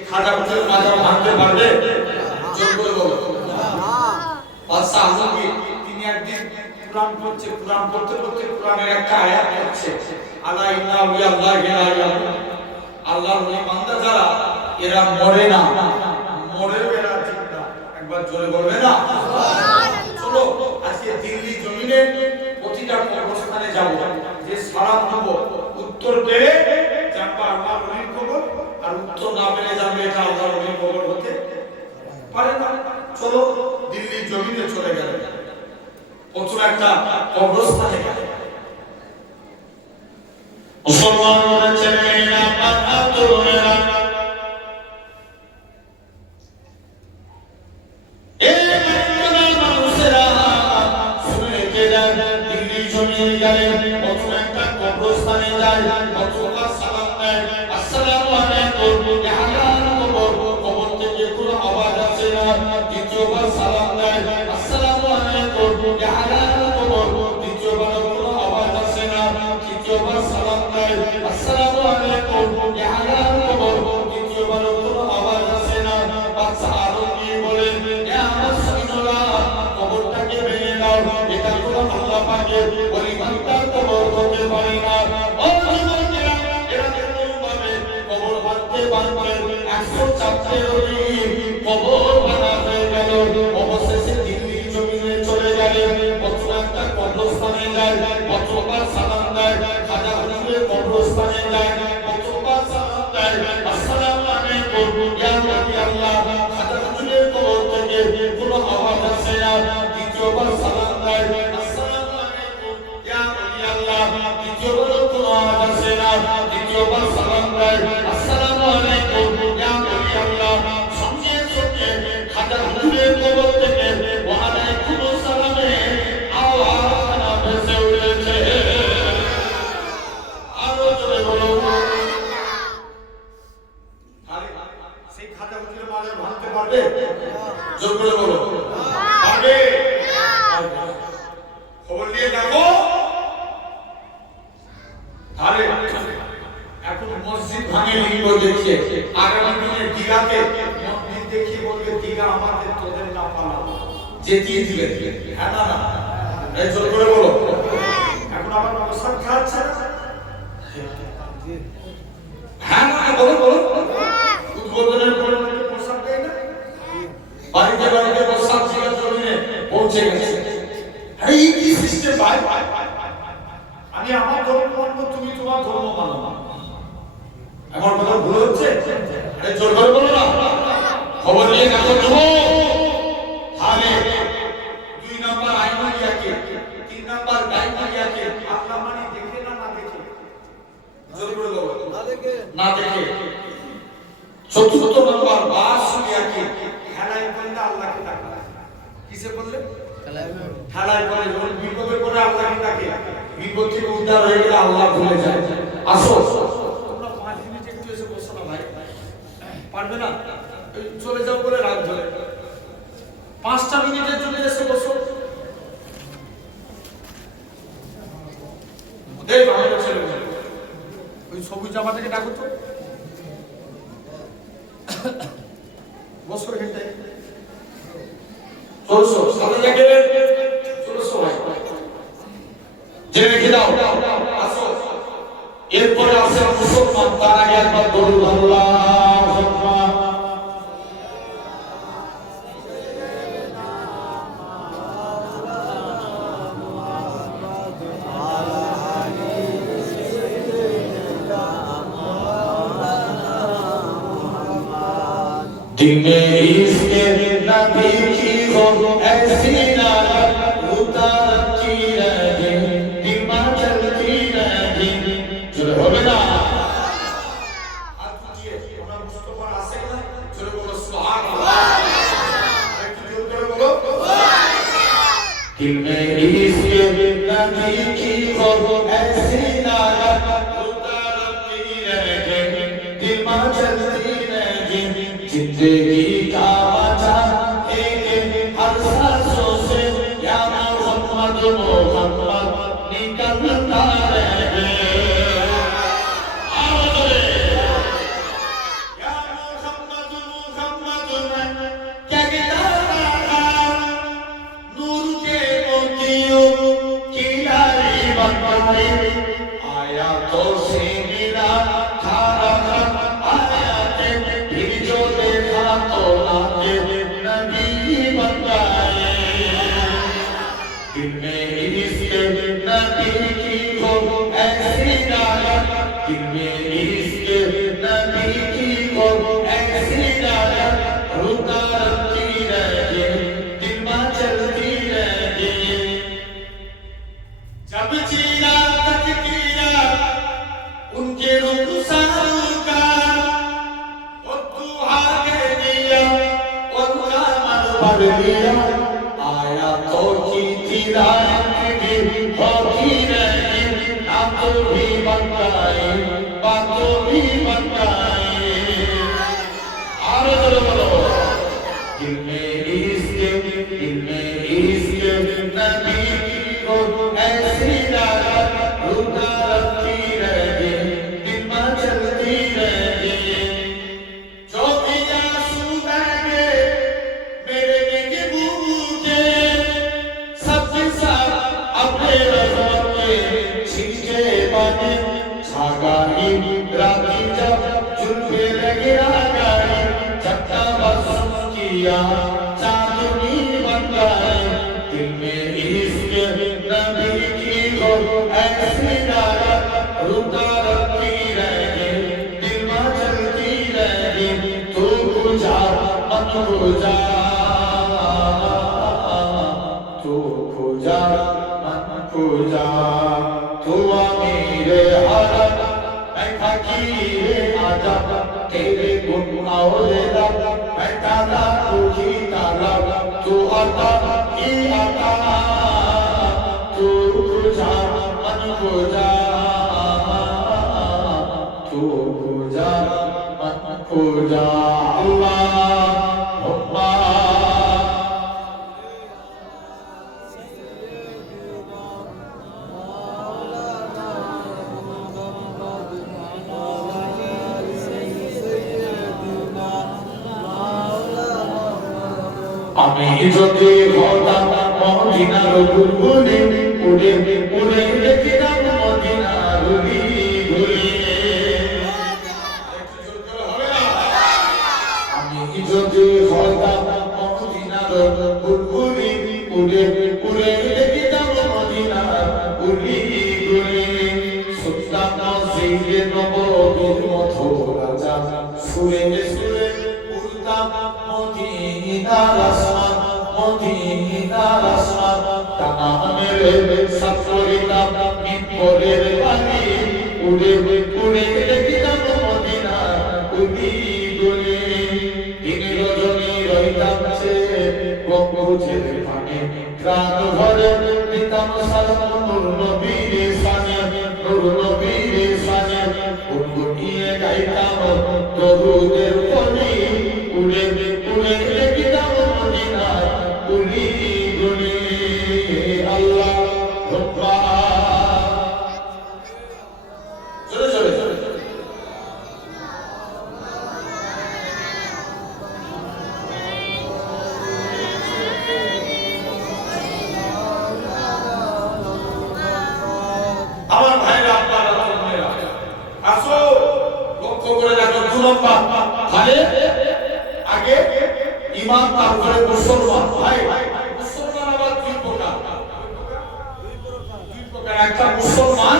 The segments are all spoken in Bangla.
খাজা হুজুর মাজার ভাঙতে পারবে? জোর করে বলো না। বাদশা আজমগীর তিনি একদিন কুরআন পড়ছে, কুরআন পড়তে পড়তে কুরআনের একটা আয়াত পড়ছে, আলা ইন্না আউলিয়াল্লাহি লা ইয়ামুত, আল্লাহর ওলি বান্দা যারা এরা মরে না, মরেও এরা জিন্দা। একবার জোরে বলবে না সুবহানাল্লাহ। চলো আজকে দিল্লি জমিনে প্রতিটা কবরস্থানে যাব, যে সালাম দেব উত্তর পেলে জানবা আল্লাহর ওলির কবর, আর উত্তর না পেলে জানবে এটা আল্লাহর ওলির কবর হতে পারে না। চলো দিল্লি জমিনে চলে গেল, প্রচুর একটা কবরস্থানে গেল। মুসলমানরা ছেলেমেয়েরা পাতা তরুণেরা দিল্লি জমিনে গেলে প্রচুর একটা কবরস্থানে যায়, কতবার সালাম দেয়, আসসালামু আলাইকুম, ইয়া আল্লাহর কবর, কবর থেকে কোনো আওয়াজ আসে না। দ্বিতীয়বার সালাম দেয়, আসসালামু আলাইকুম, ইয়া আল্লাহর কবর, দ্বিতীয়বার কোনো আওয়াজ আসে না। তৃতীয়বার সালাম দেয়, আসসালামু আলাইকুম, ইয়া আল্লাহর কবর, তৃতীয়বার কোনো আওয়াজ আসে না। বাদশা আলমগীর বলেন, ইয়া আমার সৈন্যরা, কবরটাকে ভেঙে দাও, এটা কোনো আল্লাহ পাকের ওলি বান্দার কবর হতে পারে না। ও যুবকেরা, এরা কেমন ভাবে কবর বাঁধতে বাঁধতে 104 ওলি কবর বানা হয়ে গেল। অবশেষে দিল্লি জমিনে চলে গেলেন, প্রচুর একটা কবরস্থানে যায়, কতবার সালাম দেয়, খাজা হুজুরের কবরস্থানে যায়, কতবার সালাম দেয়, আসসালামু আলাইকুম, ইয়া ওলি আল্লাহ, খাজা হুজুরের কবর থেকে কোনো আওয়াজ আসে না। দ্বিতীয়বার সালাম দেয়, আসসালামু আলাইকুম, ইয়া ওলি আল্লাহ, দ্বিতীয়বার কোনো আওয়াজ আসে না। দ্বিতীয়বার সালাম দেয়, আসসালামু আলাইকুম, ইয়া ওলি আল্লাহ, সঙ্গে সঙ্গে খাজা হুজুরের কবর থেকে ওয়া আলাইকুম আসসালামের আওয়াজ ভেসে উঠেছে। আরো জোরে বলো, সেই খাজা হুজুরের মাজার ভাঙতে পারবে? জোর করে বলো পারবে? খবর নিয়ে দেখো। আরে এখন মসজিদ ভাঙে লিঙ্গ দেখিয়ে, আগামী দিনে দীঘাতে মসজিদ দেখিয়ে বলবে দীঘা আমাদের, তোদের না পালা, যেতিয়ে দিবে। হ্যাঁ না না, এই জোর করে বলো। এখন আবার প্রসাদ খাচ্ছে, হ্যাঁ না বলো বলো, উদ্বোধনের পরে প্রসাদ দেয় না, বাড়িতে বাড়িতে প্রসাদ জিগার জমিনে পৌঁছে গেছে। এই কি সিস্টেম ভাই? আমি আমার ধর্ম মানবো, তুমি তোমার ধর্ম মানো, আমার কথা ভুল হচ্ছে? আরে জোর করে বলো না। খবর নিয়ে দেখো দেবো। তাহলে 2 নাম্বার আইমারিয়াকে, 3 নাম্বার গাইমারিয়াকে আল্লাহ মানে দেখে না না দেখে? জোর করে বলো না দেখে, না দেখে। 4th নাম্বার বাসুরিয়াকে খেলায় করলে আল্লাহকে ডাকা, কিসে করলে? খেলায় করে, যখন বিপদে পড়ে আল্লাহকে ডাকে, বিপদ থেকে উদ্ধার হয়ে গেলে আল্লাহ ভুলে যায়। আসো তোমরা 5 মিনিট একটু এসে বসো না ভাই, পারবে না? চলে যাও বলে রাত ধরে 5টা মিনিটের জন্য এসে বসো। এই ভালো ছেলে, ওই সবুজ জামাটাকে ডাকো তো, বসো এখানটায়। চলছো সাথে যাকে চলছো ভাই, জেনে রেখে দাও। আসো, এরপরে আসে মুসলমান, তার আগে একবার দরুদ আল্লাহু আকবার। दिन में इसके नबी की हो ऐसी नायत उतारती रहे, दिमाग चलती रहे। चलो हो गया हाथ उठिए, अपना मुस्तफा आसे ना, चलो बोलो सुभान अल्लाह, एक जोर कर बोलो सुभान अल्लाह। दिन में इसके नबी की हो ऐसी नायत उतारती रहे, दिमाग चलती रहे। जिंदगी का मजा एक हर सांसों से या मोहम्मद मोहम्मद निकलता रहे। या मोहम्मद भर लिया आया तो की तिरानगी होती रही ना तो भी बन गए बातों भी बन गए और बोलो दिल में इश्क नबी को ऐसी लागत रुका रखती रहे दिल में चलती रहे जो भी आंसू बहे मेरे के बूटे सबके साथ अपने रज़ा के छिलके बने छागाही राती जब जुल्फे लगे आगाही झटका बसम किया चांदनी बन गए दिल में इश्क नबी की हो ऐसी लागत रुका रखती रहे दिल में चलती रहे तू खुजा मन खुजा तू खुजा मन खुजा तू अमीरे हरम मैं फकीरे आजम तेरे गुण औलेदा मैं ताला तू ही ताला तू अता ही अता तू खुजा मन खुजा तू खुजा मन खुजा अल्लाह আমি যদি হতাম মদিনার বুলবুলি উড়ে উড়ে দেখিতাম মদিনার গুলি গুলি আমি যদি হতাম মদিনার বুলবুলি উড়ে উড়ে দেখিতাম মদিনার গুলি গুলি সুলতান নজিরে নববীর মধুর রাজা সুরে সুরে উড়তাম মদিনার আসমান মদিনার আসমান টানা মেরে সাফরিতাম মিম্বরের বাণী উড়ে উড়ে দেখিতাম মদিনার গুলি গুলি দিন রজনী রহিতাম সে গম্বুজের পানে প্রাণ ভরে দিতাম সালাম নূর নবীর শানে নূর নবীর শানে গুনগুনিয়ে গাইতাম দরুদের কলি উড়ে উড়ে দেখিতাম মদিনার গুলি গুলি আল্লাহ চলে চলে চলে আমার ভাইরা আপনারা তোমরা আসো লক্ষ্য করে দেখো 2 নম্বর তাহলে আগে ঈমান তারপরে মুসলমান ভাই মুসলমান আবার দুই প্রকার একটা মুসলমান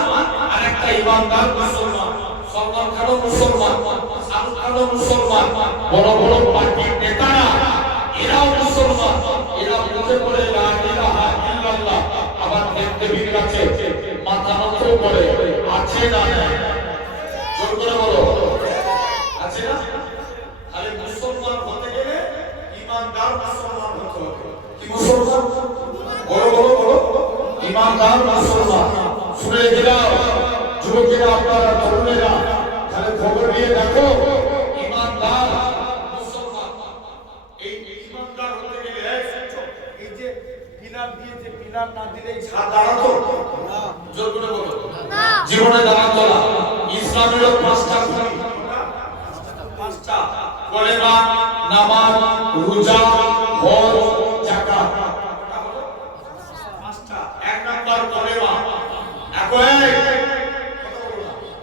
আর একটা ঈমানদার মুসলমান সলমান খানও মুসলমান শাহরুখ খানও মুসলমান বড় বড় পার্টির নেতারা এরাও মুসলমান এরা বলতে বলে লা ইলাহা ইল্লাল্লাহ আবার দেবদেবীর কাছে মাথা নত করে আছে না জোর করে বলো আছে না আরে মুসলমান হতে গেলে ঈমানদার মুসলমান হতে হবে কি মুসলমান বড় বড় বড় ঈমানদার মুসলমান শুনে গেলাম যুবকেরা আপনারা তরুণেরা তাহলে খবর নিয়ে দেখো ঈমানদার মুসলমান এই ঈমানদার হতে গেলে এই যে পিলার দিয়ে যে পিলার না দিলে ছাদ দাঁড়াতো না জোর করে বলো না জীবনে দাঁড়াতো না ইসলামের 5টা খুঁটি 5টা কলেমা নামাজ রোজা হজ যাকাত 5টা 1 নাম্বার কলেমা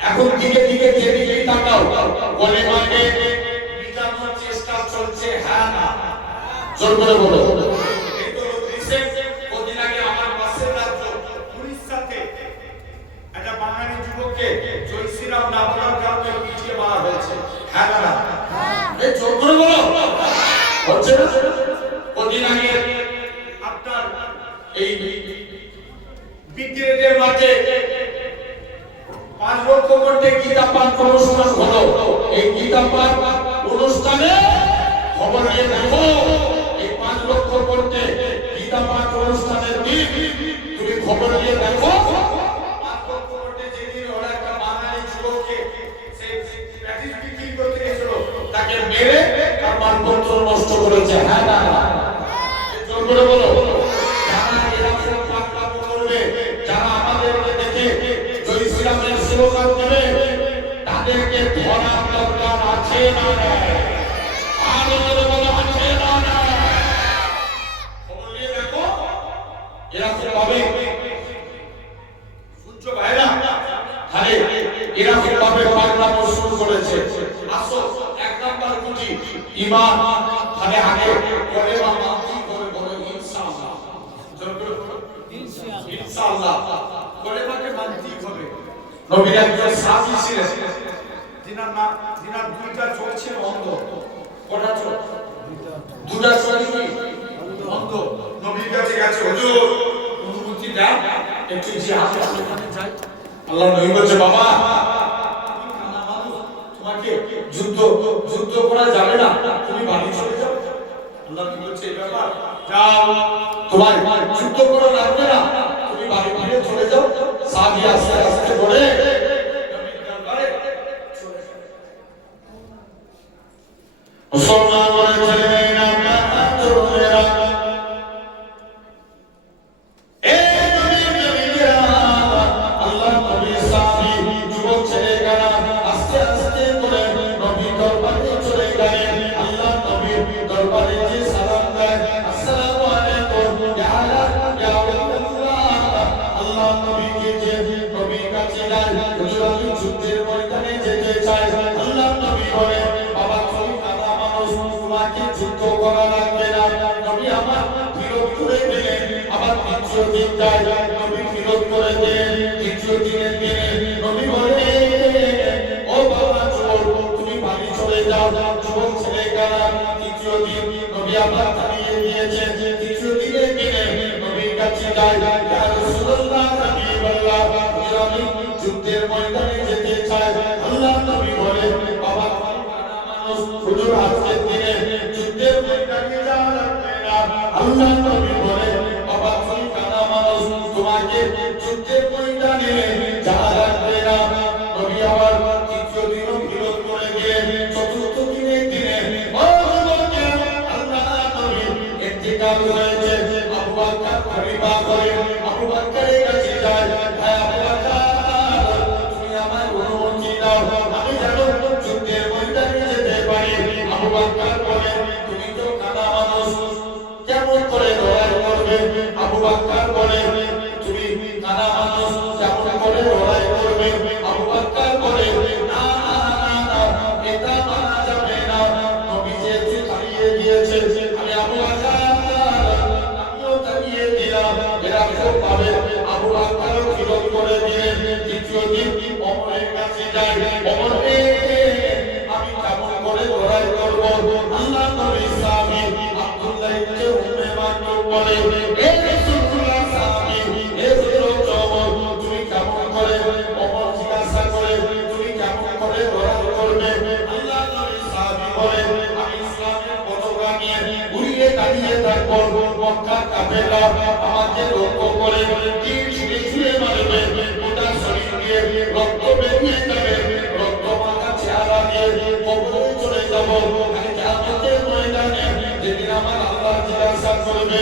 এখন দিকে দিকে যেদিকেই তাকাও কলেমাকে মিটানোর চেষ্টা চলছে হ্যাঁ না জোর করে বলো এই তো রিসেন্ট কদিন আগে আমার পাশের রাজ্য উড়িষ্যাতে একটা বাঙালি যুবককে জয় শ্রীরাম না বলার কারণে পিটিয়ে মারা হয়েছে হ্যাঁ না এই জোর করে বলো হচ্ছে না কদিন আগে আপনার এই বিগ্রেডের মাঠে 5 লক্ষ কোটি গীতা পাঠ অনুষ্ঠান হলো এই গীতা পাঠ অনুষ্ঠানে খবর নিয়ে দেখো এই 5 5 লক্ষ করতে গীতা পাঠ অনুষ্ঠানের দিন তুমি খবর নিয়ে দেখো 5 লক্ষ করতে যেদিন ওরা একটা বাঙালি যুবককে সে প্র্যাকটিস বিক্রি করতে গেছিল তাকে মেরে তার মালপত্র নষ্ট করেছে। হ্যাঁ না জোর করে বলো, যারা এরকম পাগলামো করবে, যারা আমাদেরকে দেখে জয় শ্রীরামের স্লোগান দেবে, তাদেরকে ধরার দরকার আছে না নাই? আরো জোরে বলো, আছে না নাই? খবর নিয়ে দেখো এরকম ভাবে সূর্য ভাইরা আরে এরকম ভাবে পাগলামো শুরু করেছে। আসো 1 নাম্বার কুটি ঈমান আরে আগে করে বাবা কি করে বলো ইনশাআল্লাহ। ইনশাআল্লাহ কলেমাকে মানতেই হবে। নবীর একজন সাহাবী ছিলেন যিনার নাম যিনার 2টা চোখ ছিল অন্ধ। কটা চোখ? 2টা চোখ অন্ধ। নবীর কাছে গেছে, হুজুর অনুমতি দেন একটু জিহাদে ওখানে যাই। আল্লাহ নবী বলছে, বাবা তুমি কানা মানুষ, তোমাকে যুদ্ধ করা যাবে না, তুমি বাড়ি চলে যাও। আল্লাহ নবী বলছে, এই ব্যাপার যাও, তোমার যুদ্ধ করা লাগবে না, তুমি বাড়ি ফিরে চলে যাও। সাহাবী আস্তে আস্তে করে নবীর দরবারে চলে গেলেন। মুসলমানের ছেলেমেয়েরা মাতৃরা যুদ্ধের ময়দানে যেতে চায়। আল্লাহ নবী বলে, বাবা তুমি কানা মানুষ, তোমাকে যুদ্ধ করা লাগবে না। নবী আমার ফিরত করে দিলেন। আবার 3য় দিন যায়, নবী ফিরত করে দিলেন। 3য় দিনের দিনে নবী বলে, ও বাবা যুবক তুমি বাড়ি চলে যাও। যুবক ছেলে গেল। 3য় দিন নবী আবার তাড়িয়ে দিয়েছেন। 3য় দিনের দিনে নবীর কাছে যায়, ইয়া রাসূলুল্লাহ হাবিবাল্লাহ আমি যুদ্ধের ময়দানে যেতে চাই। আল্লাহ নবী বলে, বাবা কানা মানুষ, হুজুর আজকের দিনে যুদ্ধের ময়দানে যাওয়া লাগবে না। আল্লাহ নবী বলে, বাবা তুমি কানা মানুষ, তোমাকে যুদ্ধের ময়দানে যাওয়া লাগবে না। নবী আবার 3য় দিনও ফিরত করে গেলেন। 4র্থ দিনের দিনে ও যুবকেরা, আল্লাহ নবী ইন্তেকাল হয়েছে। আবু বকর খলিফা হয়ে আবু বকরের কাছে যায়, হ্যাঁ আবু বকর তুমি আমার অনুমতি দাও, আমি যেন যুদ্ধের ময়দানে যেতে পারি। আবু বকর বলে, তুমি তো কানা মানুষ, কেমন করে লড়াই করবে? আবু বকর বলে, তুমি কানা মানুষ, কেমন করে লড়াই করবে? আবু বকর বলে, না এটা মানা যাবে না। নবী যেহেতু তাড়িয়ে দিয়েছে, আমি আবু বকর আমিও তাড়িয়ে দিলাম। এরকম ভাবে আবু বকর ফিরত করে দিলেন। 3য় দিন ওমরের কাছে যায়, ওমর আমি কেমন করে লড়াই করব? আল্লাহ নবী সাহাবী আব্দুল্লাহ ইবনে উম্মে মাকতুম বলে, এ রাসূলুল্লাহ সাহাবী এ হযরত ওমর তুমি কেমন করে? ওমর জিজ্ঞাসা করে, তুমি কেমন করে লড়াই করবে? আল্লাহ নবী সাহাবী বলে, আমি ইসলামের পতাকা নিয়ে উড়িয়ে দাঁড়িয়ে থাকবো। মক্কার কাফেররা আমাকে লক্ষ্য করে তীর ছুঁড়ে মারবে, গোটা শরীর দিয়ে রক্ত বেরিয়ে যাবে, রক্ত মাখা চেহারা নিয়ে কবরে চলে যাব। আর কিয়ামতের ময়দানে যেদিন আমার আল্লাহ জিজ্ঞাসা করবে,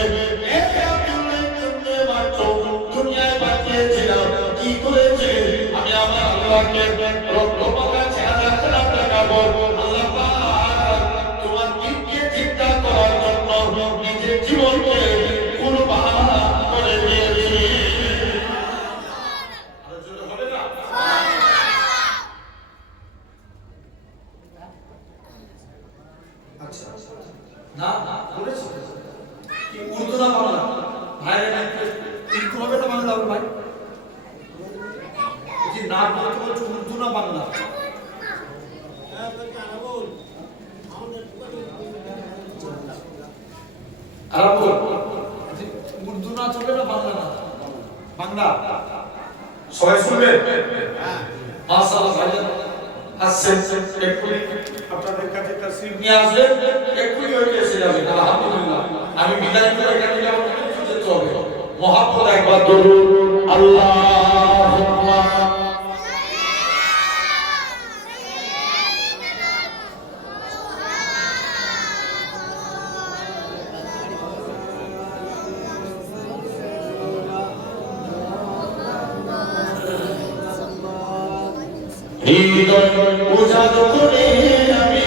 এ আব্দুল্লাহ ইবনে মাকতুম দুনিয়ায় পাঠিয়েছিলাম কি করেছে? আমি আমার আল্লাহকে রক্ত মাখা চেহারা খারাপ দেখাবো। আল্লাহ পাক তোমার দিককে চিন্তা করার জন্য নিজের জীবনকে কুরবান করে দিয়েছি। না বলেছি কি উর্দু না বাংলা? ভাইরা উর্দু হবে না বাংলা হবে ভাই? যে না বলতে বলছো উর্দু না বাংলা? উর্দু না চলবে না বাংলা না? বাংলা সবাই শুনবে? মাশাআল্লাহ ভাইয়া আসছেন, এক্ষুনি আপনাদের কাছে তাসরিফ নিয়ে আসবেন, এক্ষুনি হয়ে এসে যাবেন। আলহামদুলিল্লাহ আমি বিদায় করে এখানে যাব কিন্তু যেতে হবে মহাপদ একবার দরুদ আল্লাহুম্মা হৃদয় উজাড় করে আমি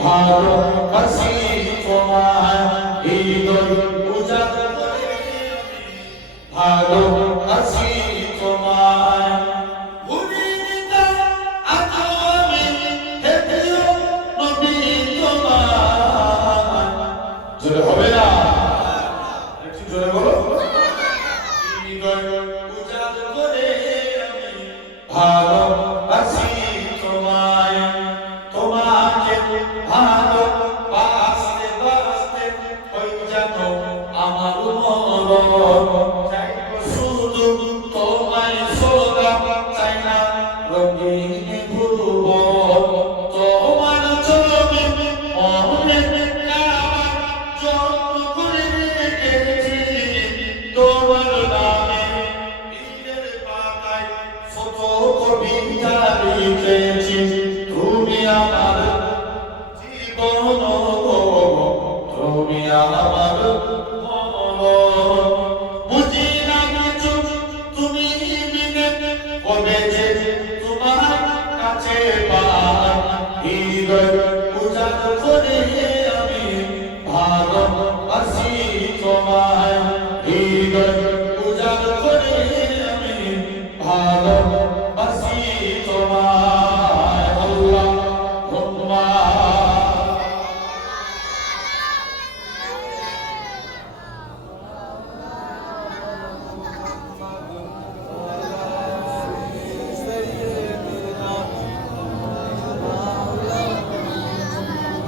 ভালোবাসি তোমায় হৃদয় উজাড় করে ভালোবাসি তোমায় ভুলিতে আজ আমি হেতেও নবী তোমায় জোরে হবে না একটু জোরে বলো হৃদয় উজাড় করে আমি ভালোবাসি তোমায় তোমাকে ভালোবাসতে বাসতে হই জানো আমার মরণ চাই শুধু তোমায় সদা চাই না রঙিন ভুবন তোমার ছবি মনে আমার যত্ন করে রেখেছি তোমার নামে বীরের পাতায় শত কবিতা লিখেছি তুমি আমার জীবন তুমি আমার বুঝি না কিছু তুমি বিনে কবে যে তোমার কাছে পাই হৃদয় উজাড় করে আমি ভালোবাসি তোমায় হৃদয় উজাড় করে আমি ভালোবাসি তোমায় আল্লাহুম্মা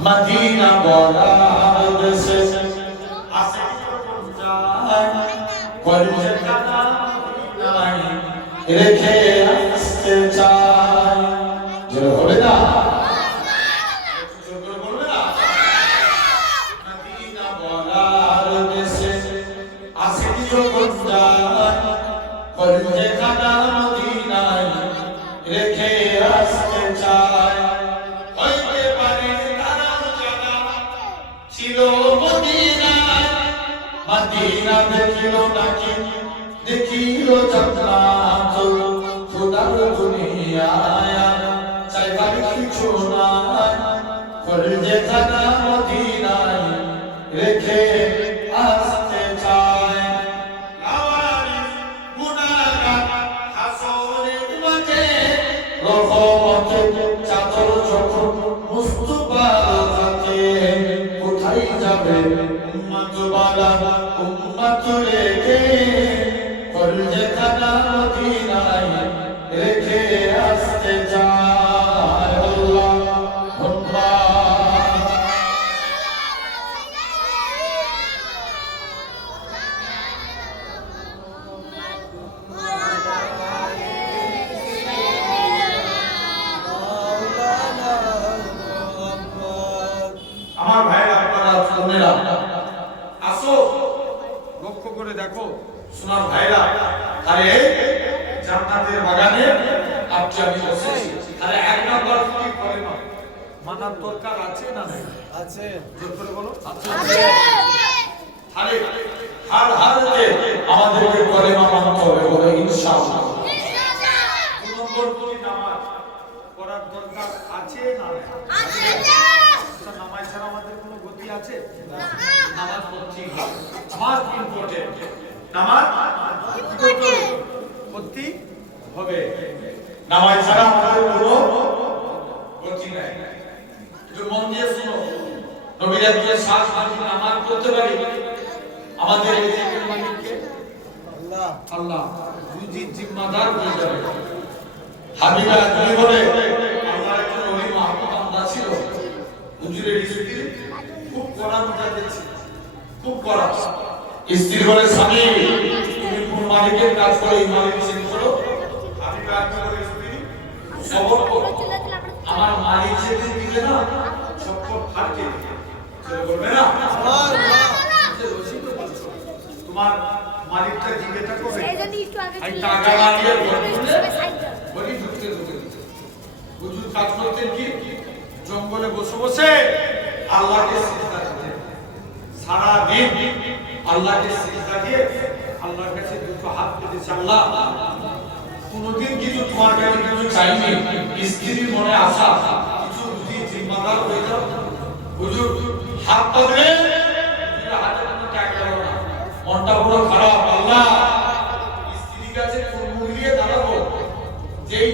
মদিনা বলার দেশে আসে যখন যায় কলজে কাটা নাই রেখে আসতে চাই যে হবে না জোর বলবে না মদিনা বলার দেশে আসে যখন যায় কলজে কাটা মদিনায় রেখে আসতে চাই হইতে পারে ছিল মদিনায় মদিনা দেখিল নাকি দেখিল জান্নাত খোদার দুনিয়ায় চাইবার কিছু নাই কলজে খানা মদিনায় রেখে আসতে চায় লাওয়ারিস গুনাহগার হাসরের মাঠে রহমতের চাদর যখন মুস্তাফার হাতে কোথায় যাবে উম্মত বালা উম্মত রেখে কলজে খানা মদিনায় রেখে আসতে চায় আল্লাহুম্মা আমার ভাইরা আপনারা বোনেরা আসো লক্ষ্য করে দেখো সোনার ভাইরা আরে জান্নাতের বাগানে আপনি আমি বসেছি আরে এক নাম্বার কি করে মানার দরকার আছে না নাই আছে জোর করে বলো আছে আরে হার হারতে আমাদেরকে কলেমা মানতে হবে বলে ইনশাআল্লাহ দুই নম্বর কি নামাজ পড়ার দরকার আছে না আছে নামাজ ছাড়া আমাদের কোনো গতি আছে না নামাজ পড়তে হবে নামাজ ইম্পর্টেন্ট নামাজ পড়তে হবে নামাজ ছাড়া আমাদের কোনো গতি নাই একটু মন দিয়ে শুনো নবীর দিয়ে সাত মাস নামাজ পড়তে পারি আমাদের এই জিকির মালিককে আল্লাহ আল্লাহ বুঝি জিম্মাদার হয়ে যাবে হাবিবা তুমি বলে আমার একজন ওলি মাহমুদ আমদা ছিল হুজুরের স্ত্রী খুব কড়া বুঝা দিচ্ছে খুব কড়া স্ত্রী বলে স্বামী তুমি কোন মালিকের কাজ করো এই মালিক চেঞ্জ করো হাবিবা একজন স্ত্রী সবর করো আমার মালিক যেদিন দিলে না সব ফাটকে দিবে বলবে না তোমার মালিকটা জিজ্ঞাসা করবে আমি টাকা না দিয়ে বলি ঢুকতে হুজুর কাজ করতেন কি জঙ্গলে বসে বসে আল্লাহকে সিজদা দিতেন সারা দিন আল্লাহকে সিজদা দিয়ে আল্লাহর কাছে দুটো হাত পেতেছে আল্লাহ কোনদিন কিছু তোমার কাছে কিছু চাইনি স্ত্রীর মনে আশা কিছু যদি জিম্মাদার হয়ে যাও হুজুর হাত পাবে হাতে কোনো টাকা গেল না মনটা বড় খারাপ আল্লাহ স্ত্রীর কাছে মুখ দিয়ে দাঁড়াবো যেই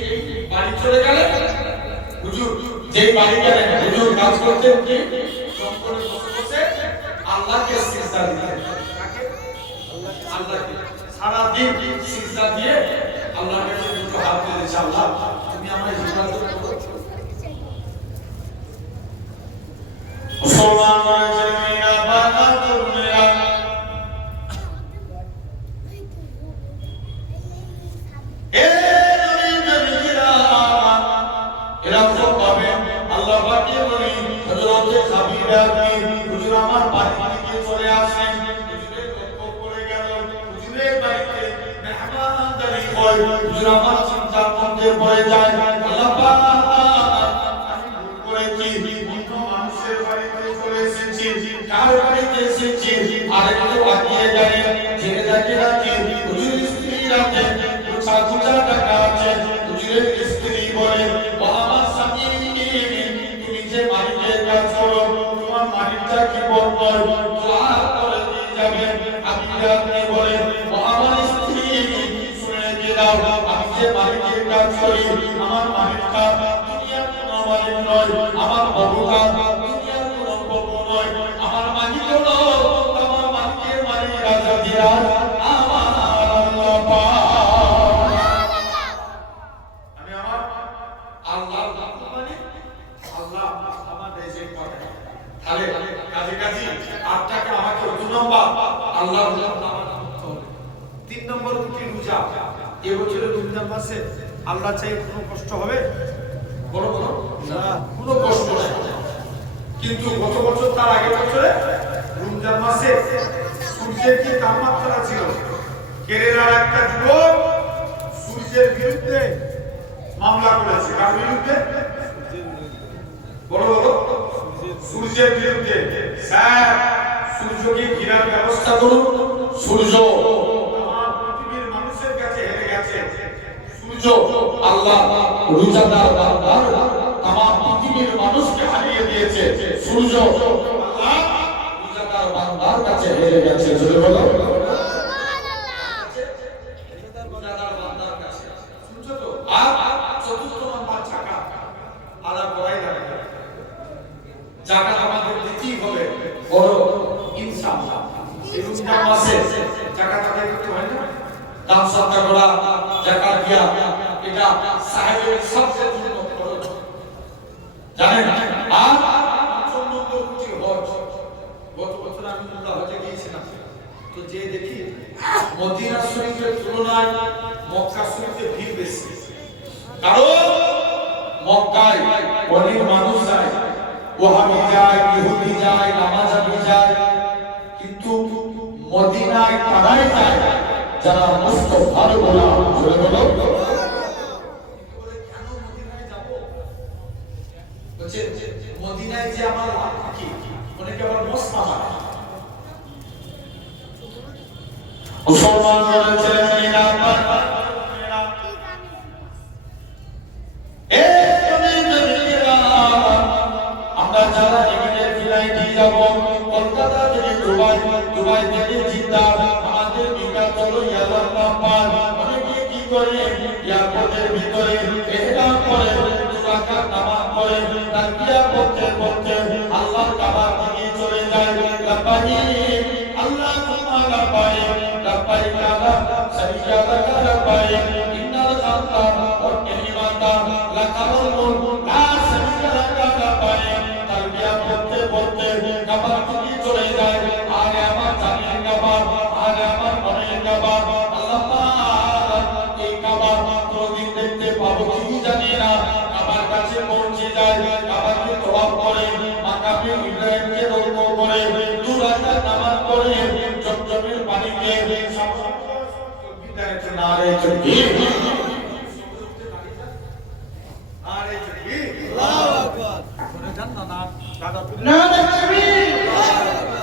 বাড়ি চলে গেলে হুজুর যেই বাড়ি গেলেন হুজুর কাজ করতেন কি জঙ্গলে বসে বসে আল্লাহকে সিজদা দিতেন কাকে আল্লাহকে সারা দিন সিজদা দিয়ে আল্লাহর কাছে দুটো হাত তুলেছে আল্লাহ তুমি আমায় ইবাদত করো মুসলমান ছেলেমেয়েরা বাবা তরুণেরা এরকম ভাবে আল্লাহ পাকের নবী হযরত খাবিরা হুজুর আমার বাড়ি থেকে চলে আসেন হুজুরের লক্ষ্য করে গেল হুজুরের বাড়িতে মেহমানদারি হয় হুজুর আমার চিন্তা মধ্যে পড়ে যায় আল্লাহ পাক আমি ভুল করেছি অন্য মানুষের বাড়িতে চলে এসেছি কার বাড়িতে এসেছি আর একটু আগিয়ে যায় জেনে দেখে রাখি হুজুর স্ত্রী রাতে কুচা টাকা আছে হুজুরের স্ত্রী বলে আমার স্বামী তুমি যে মালিকের কাজ করো তোমার মালিকটা কি বলবো দোয়া করে দিয়ে যাবে আমি আপনি বলে আমার স্ত্রী শুনে দিয়ে দাও আমি যে মালিকের কাজ করি আমার মালিকটা দুনিয়ার কোনো মালিক নয় আমার বাবুটা দুনিয়ার কোনো বাবু নয় আমার মালিক হলো আমার মালিকের মালিক রাজা দিয়া আমার আল্লাহ পাক আমি আমার আল্লাহর মানে আল্লাহ আমার দেশে করে তাহলে কাজে আটটাকে আমাকে দু নম্বর আল্লাহর নাম তিন নম্বর কি রোজা এবছরের রমজান মাসে আল্লাহ চাই কোনো কষ্ট হবে বড় বড় না কোনো কষ্ট নাই কিন্তু গত বছর তার আগের বছরে রমজান মাসে সূর্যের কি তাপমাত্রা ছিল কেরালার একটা যুবক সূর্যের বিরুদ্ধে মামলা করেছে কার বিরুদ্ধে বড় বড় সূর্যের বিরুদ্ধে স্যার সূর্যকে ঘিরার ব্যবস্থা করুন সূর্য আমার পৃথিবীর মানুষের কাছে হেরে গেছে সূর্য আল্লাহ রোজাদার বান্দার আমার পৃথিবীর মানুষকে হারিয়ে দিয়েছে সূর্য আল্লাহ রোজাদার বান্দার কাছে হেরে গেছে জোরে বলো রোজাদার বান্দার কাছে সূর্য তো আর চতুর্থ নম্বর চাকা আলা বড়াই লাগে জাকাত আমাদের দিতেই হবে বড় ইনশাআল্লাহ এই রমজান মাসে জাকাত আদায় করতে হয় না দান সদকা করা জাকাত দিয়া এটা সাহেবের সবচেয়ে জন্য খরচ জানেন আর ৫৫ কোটি হজ গত বছর আমি উমরা হজে গিয়েছিলাম তো যে দেখি মদিনা শরীফের তুলনায় মক্কা শরীফে ভিড় বেশি কারণ মক্কায় অনেক মানুষ যায় ওয়াহাবি যায় ইহুদি যায় নামাজি যায় কিন্তু মদিনায় তারাই যায় যারা মুস্তাফার গোলাম বলে বলো কেন মদিনায় যাব বলছে মদিনায় যে আমার লাভ কি অনেকে আবার মস্ত মারে মুসলমান ছেলেমেয়েরা আমরা যারা এখানে ফ্লাইটে যাব কলকাতা থেকে দুবাই থেকে জিদ্দা আমাদের বিকাশ চলো ইয়ালাল্লাহ অনেকে কি করে এয়ারপোর্টের ভিতরে এহরাম করে সুরাকাত নামাজ পড়ে তাকবিয়া পড়তে পড়তে আল্লাহর কাবা থেকে চলে যায় লাব্বাইক আল্লাহুম্মা লাব্বাইক লাব্বাইক লা শারীকা লাক লাব্বাইক ইন্নাল হামদা ওয়া নি'মাতা লাকাল মুলক লা শারীকা লাক লাব্বাইক তালবিয়া পড়তে পড়তে কাবা থেকে চলে যায় আর আমার জানের কাবা আর আমার মনের কাবা আল্লাহ পাক এই কাবা কোনদিন দেখতে পাবো কি জানি না কাবার কাছে পৌঁছে যায় কাবাকে তওয়াফ করে মাকামে ইব্রাহিমকে রওনা করে 2 রাকাত নামাজ পড়ে জমজমের পানিকে দিবে নারে তাকবীর নারে তাকবীর আল্লাহু আকবার শুনে যান না না দাদা নারে তাকবীর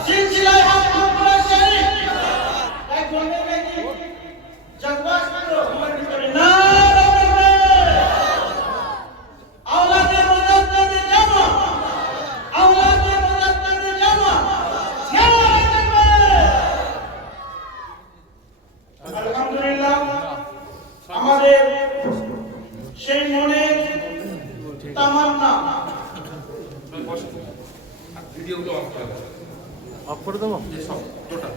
সিলসিলায়ে হক কুরআন শরীফ এক বলবে নাকি জজবাস করো তোমার ভিতরে নারে তাকবীর আওলাদে মুজাদ্দিদ জামা আওলাদে মুজাদ্দিদ জামা নারে তাকবীর আলহামদুলিল্লাহ আমাদের সেই মনের তামান্না ভিডিওগুলো অফ করে দাও অফ করে দেবো টোটাল